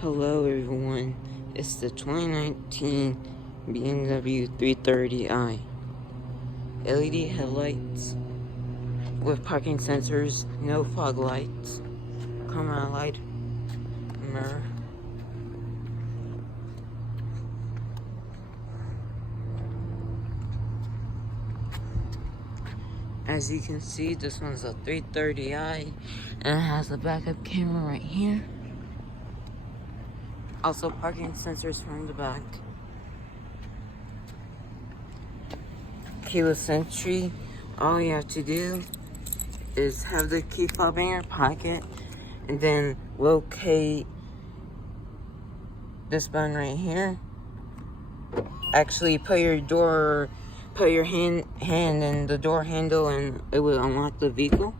Hello everyone, it's the 2019 BMW 330i. LED headlights with parking sensors, no fog lights, chroma light, mirror. As you can see, this one's a 330i and it has a backup camera right here. Also parking sensors from the back. Keyless entry. All you have to do is have the key fob in your pocket and then locate this button right here. Actually put your hand in the door handle and it will unlock the vehicle.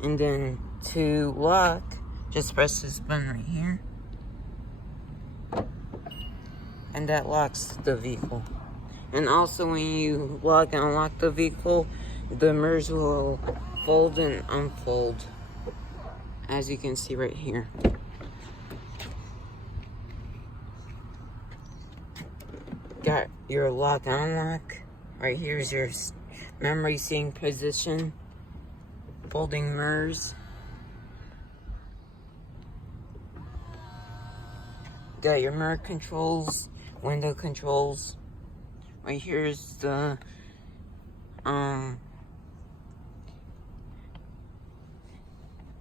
And then to lock, just press this button right here. And that locks the vehicle. And also when you lock and unlock the vehicle, the mirrors will fold and unfold. As you can see right here. Got your lock and unlock. Right here is your memory seeing position. Folding mirrors. Got your mirror controls, window controls. Right here is the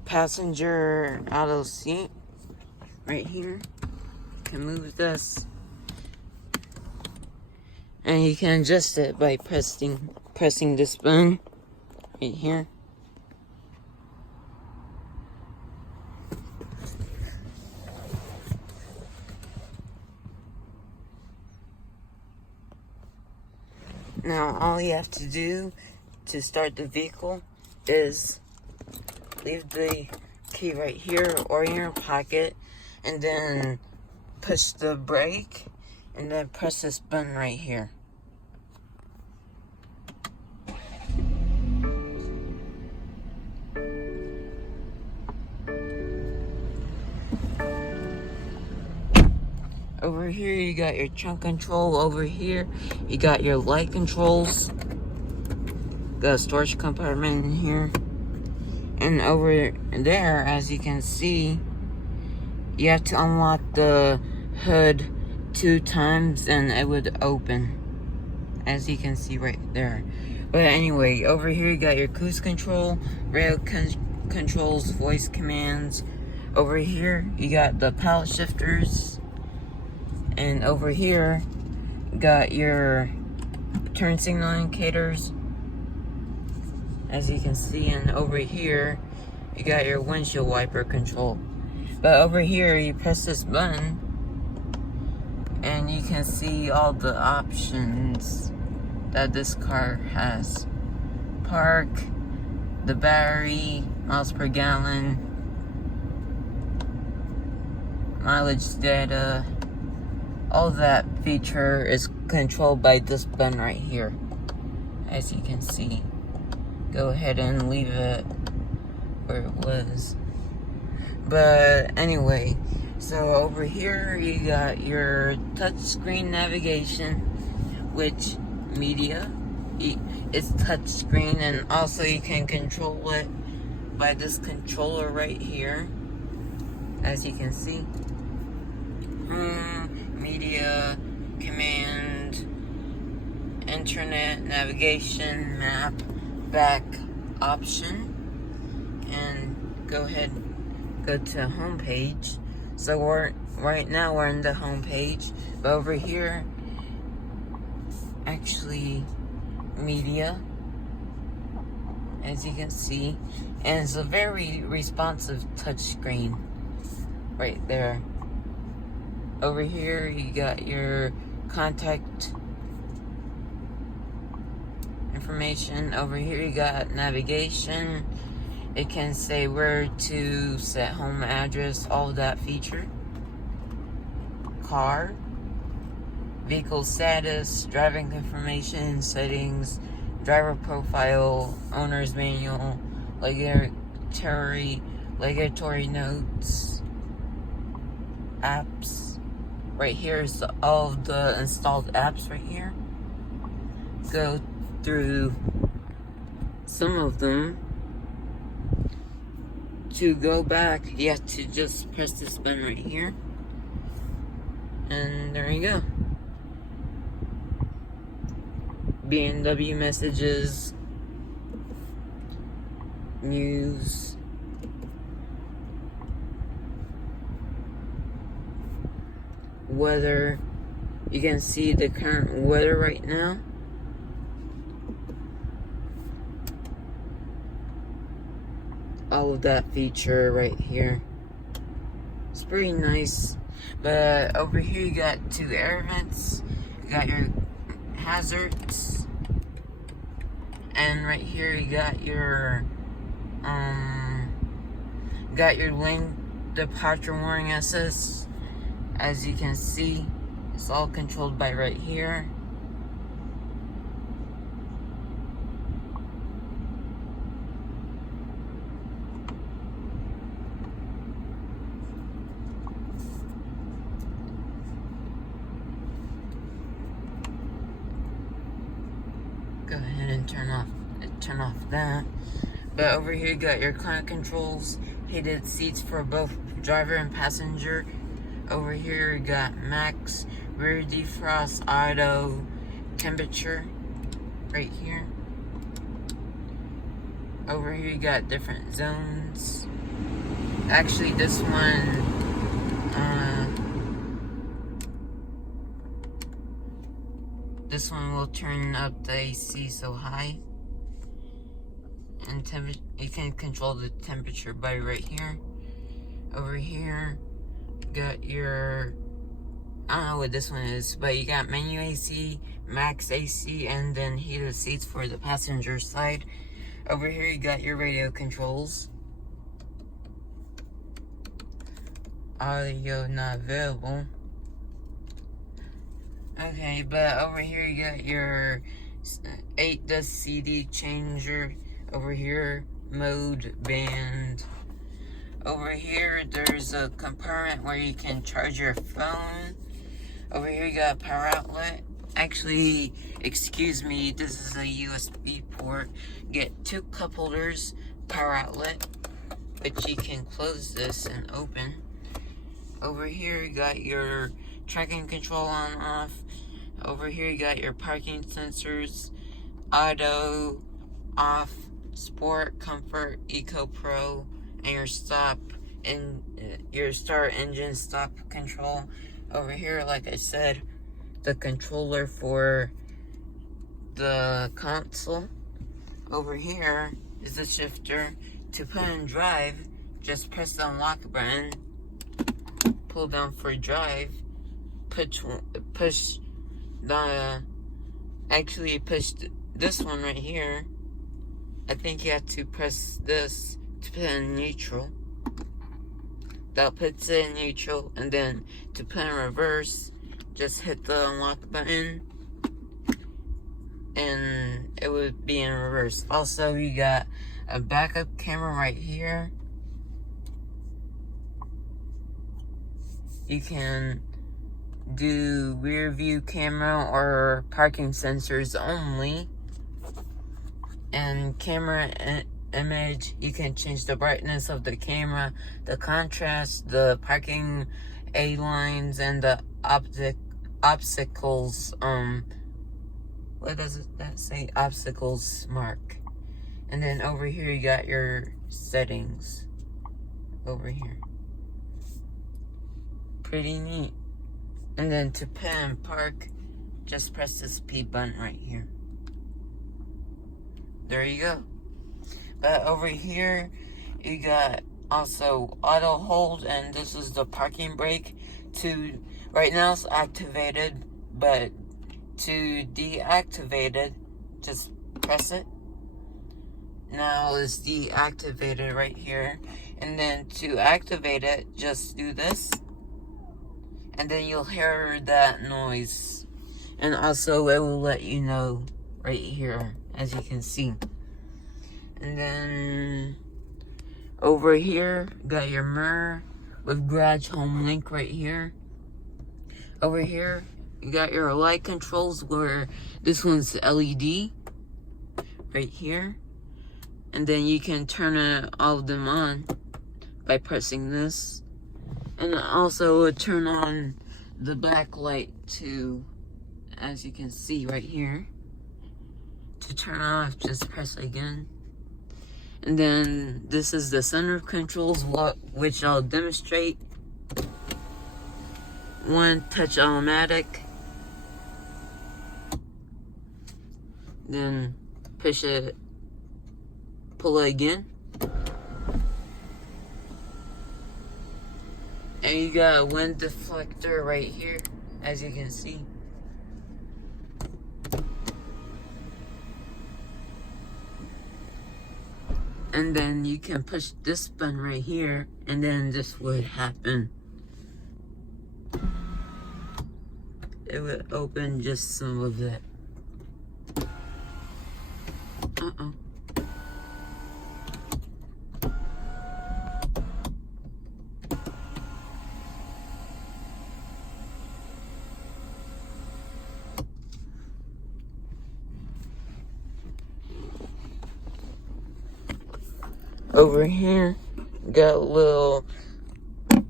passenger auto seat. Right here. You can move this. And you can adjust it by pressing this button right here. Now all you have to do to start the vehicle is leave the key right here or in your pocket and then push the brake and then press this button right here. Over here you got your trunk control. Over here you got your light controls. Got a storage compartment in here. And over there, as you can see, you have to unlock the hood 2 times and it would open. As you can see right there. But anyway, over here you got your cruise control, rail controls, voice commands. Over here you got the paddle shifters. And over here, got your turn signal indicators, as you can see. And over here, you got your windshield wiper control. But over here, you press this button, and you can see all the options that this car has. Park, the battery, miles per gallon, mileage data. All that feature is controlled by this button right here. As you can see. Go ahead and leave it where it was. But anyway, so over here you got your touchscreen navigation, which media, it's touchscreen, and also you can control it by this controller right here. As you can see. Media, command, internet, navigation, map, back option, and go ahead, go to home page. So right now we're in the home page, but over here, actually, media, as you can see, and it's a very responsive touchscreen right there. Over here, you got your contact information. Over here, you got navigation. It can say where to set home address, all of that feature. Car, vehicle status, driving information, settings, driver profile, owner's manual, legatory notes, apps. Right here is all of the installed apps right here. Go through some of them. To go back, you have to just press this button right here. And there you go. BMW messages, news, weather. You can see the current weather right now. All of that feature right here. It's pretty nice. But over here you got 2 air vents. You got your hazards. And right here you got your lane departure warning assist. As you can see, it's all controlled by right here. Go ahead and turn off that. But over here you got your climate controls, heated seats for both driver and passenger. Over here you got max, rear defrost, auto, temperature right here. Over here you got different zones. Actually this one will turn up the AC so high. And you can control the temperature by right here. Over here, you got your, I don't know what this one is, but you got menu AC, max AC, and then heated seats for the passenger side. Over here, you got your radio controls. Audio not available. Okay, but over here you got your 8-disc CD changer. Over here, mode, band. Over here, there's a compartment where you can charge your phone. Over here, you got a power outlet. Actually, excuse me, this is a USB port. Get 2 cup holders, power outlet, but you can close this and open. Over here, you got your tracking control on off. Over here, you got your parking sensors, auto, off, sport, comfort, eco pro, and your stop and your start engine stop control. Over here, like I said, the controller for the console. Over here is the shifter. To put in drive, just press the unlock button, pull down for drive, push this one right here. I think you have to press this to put in neutral. That puts it in neutral, and then to put in reverse, just hit the unlock button and it would be in reverse. Also, you got a backup camera right here. You can do rear view camera or parking sensors only. And camera image, you can change the brightness of the camera, the contrast, the parking A lines, and the obstacles. What does that say? Obstacles mark. And then over here you got your settings. Over here. Pretty neat. And then to put and park, just press this P button right here. There you go. But over here, you got also auto hold, and this is the parking brake. Right now it's activated, but to deactivate it, just press it. Now it's deactivated right here. And then to activate it, just do this. And then you'll hear that noise. And also it will let you know right here, as you can see. And then over here, got your mirror, with garage home link right here. Over here, you got your light controls where this one's LED right here. And then you can turn all of them on by pressing this. And also it would turn on the backlight too, as you can see right here. To turn off, just press again. And then this is the sunroof controls, which I'll demonstrate. One, touch automatic. Then push it, pull it again. And you got a wind deflector right here, as you can see. And then you can push this button right here, and then this would happen. It would open just some of it. Over here, got a little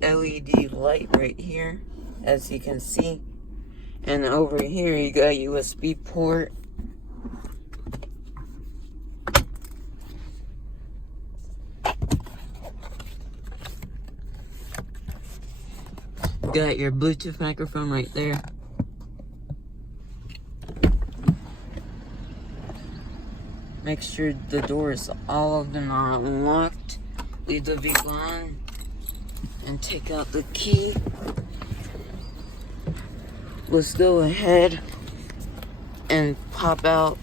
LED light right here, as you can see. And over here, you got a USB port. Got your Bluetooth microphone right there. Make sure the doors, all of them are unlocked. Leave the vehicle on and take out the key. Let's go ahead and pop out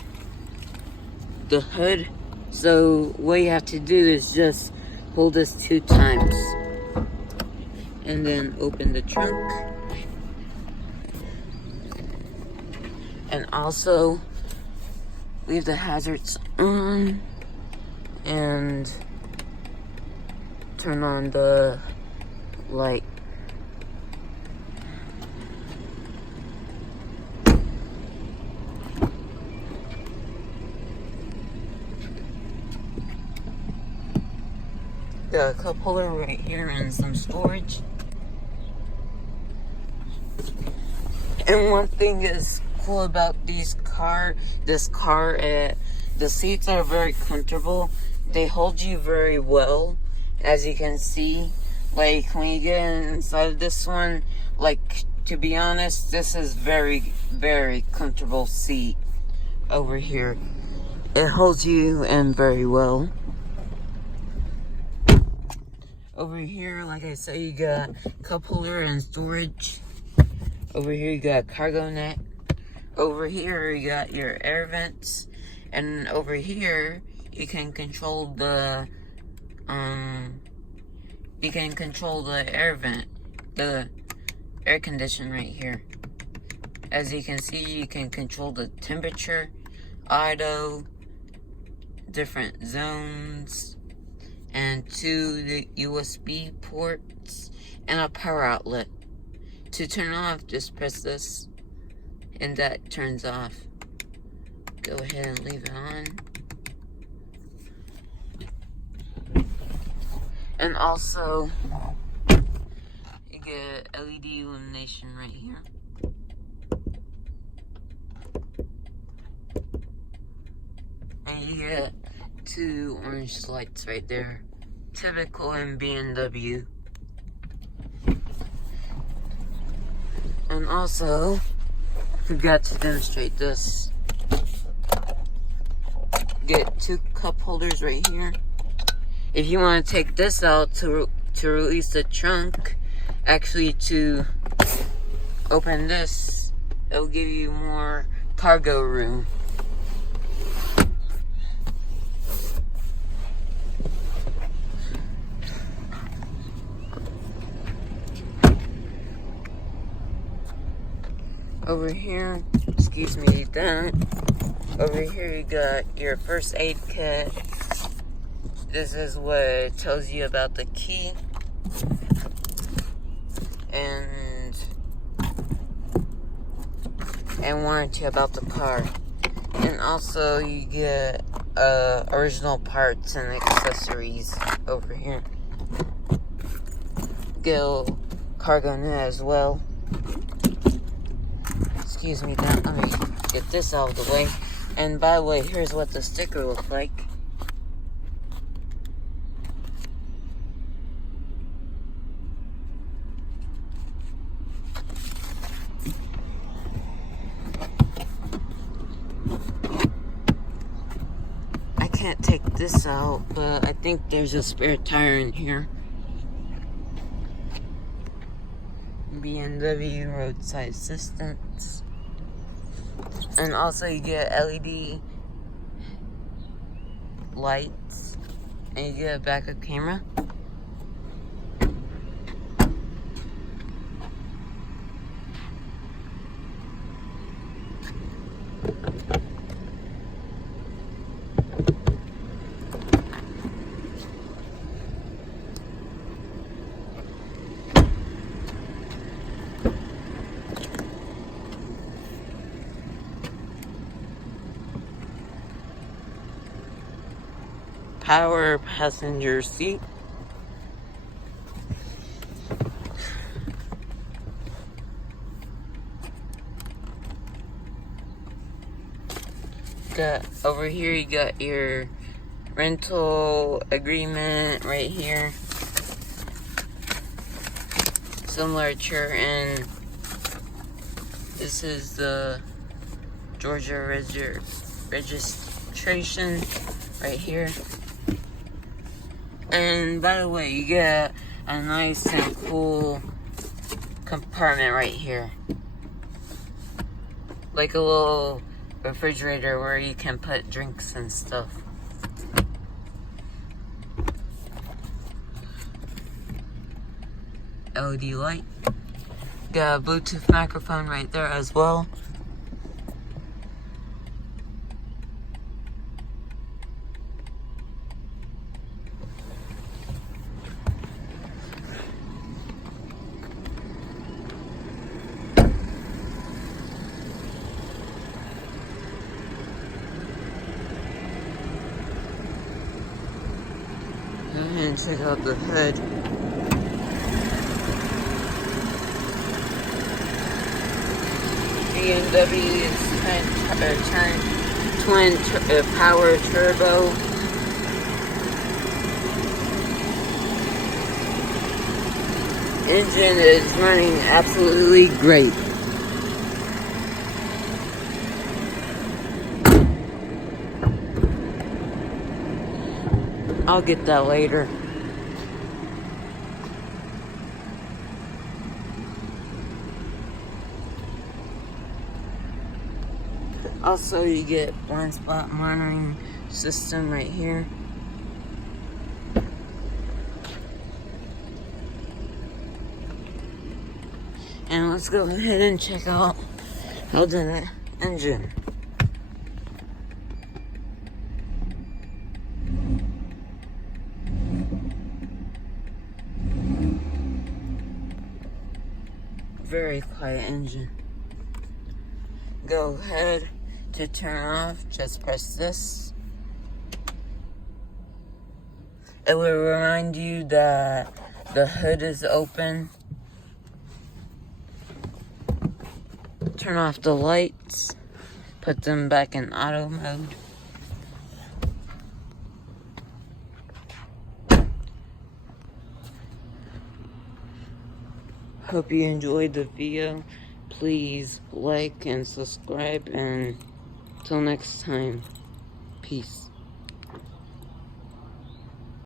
the hood. So what you have to do is just hold this 2 times and then open the trunk. And also leave the hazards on and turn on the light. Got a cup holder right here and some storage. And one thing is cool about this car, the seats are very comfortable. They hold you very well, as you can see. Like when you get inside of this one, like, to be honest, this is very, very comfortable seat over here. It holds you in very well. Over here, like I said, you got cup holder and storage. Over here, you got cargo net. Over here, you got your air vents. And over here, you can control the air vent, the air condition right here. As you can see, you can control the temperature, auto, different zones, and 2 USB ports, and a power outlet. To turn off, just press this, and that turns off. Go ahead and leave it on. And also, you get LED illumination right here. And you get 2 orange lights right there. Typical in BMW. And also, forgot to demonstrate this. Get 2 cup holders right here. If you want to take this out to release the trunk, actually to open this, it'll give you more cargo room. Over here, excuse me, that. Over here you got your first aid kit. This is what it tells you about the key. and warranty about the car. And also you get original parts and accessories over here. Get a little cargo net as well. Excuse me, let me get this out of the way. And by the way, here's what the sticker looks like. I can't take this out, but I think there's a spare tire in here. BMW roadside assistance. And also you get LED lights, and you get a backup camera. Power passenger seat. Got over here, you got your rental agreement right here. Similar to, and this is the Georgia registration right here. And by the way, you get a nice and cool compartment right here. Like a little refrigerator where you can put drinks and stuff. LED light. Got a Bluetooth microphone right there as well. And check out the hood. BMW is twin power turbo. Engine is running absolutely great. I'll get that later. Also, you get blind spot monitoring system right here. And let's go ahead and check out the engine. Very quiet engine. Go ahead to turn off, just press this. It will remind you that the hood is open. Turn off the lights, put them back in auto mode. Hope you enjoyed the video. Please like and subscribe, and till next time, peace.